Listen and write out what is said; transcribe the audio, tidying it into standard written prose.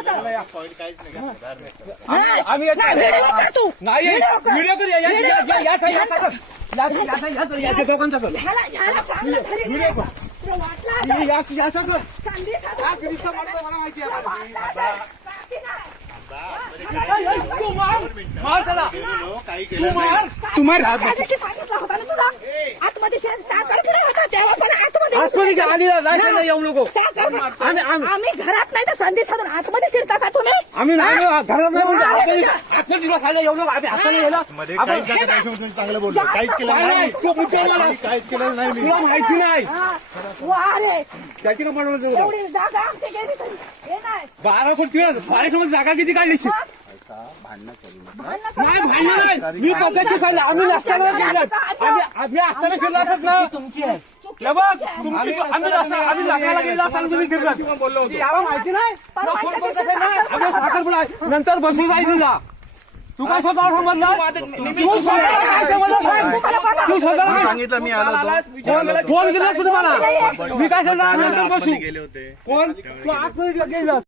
Point काहीच नाही. आम्ही नाही व्हिडिओ कर या दोघांचा कर तुम्हाला सांगितलं होता ना तुला आतमध्ये साखरकडे होता तेव्हा पण आतमध्ये येऊ नको आम्ही घरात नाही तर संधी साधून आतमध्ये शिरता का तुम्ही आम्ही नाही घरात नाही आतमध्ये येऊ नको आम्ही हाताने गेलो चांगलं बोललो काहीच केलं नाही काहीच केलं नाही मी तुला माहिती नाही अरे त्याची का बनवलं एवढी जागा आमची गेली तरी हे नाही 12 कोटी बाळेसमोर जागा किती काढली नाही भांडण नाही मी पद्धती सांगितलं आम्ही नसताना केलं आम्ही असताना केलं असत ना तुमची आम्ही लाकडाला गेला असताना तुम्ही केलं बोललो याला माहिती नाही साखरपुडा नंतर बसू जाईल तुला तू काय स्वतःला समजला तू स्वतःला सांगितलं मी आलो होतो फोन केला तुम्हाला मी काय सांगणार नंतर बसू गेले होते कोण तू आतमध्ये गेला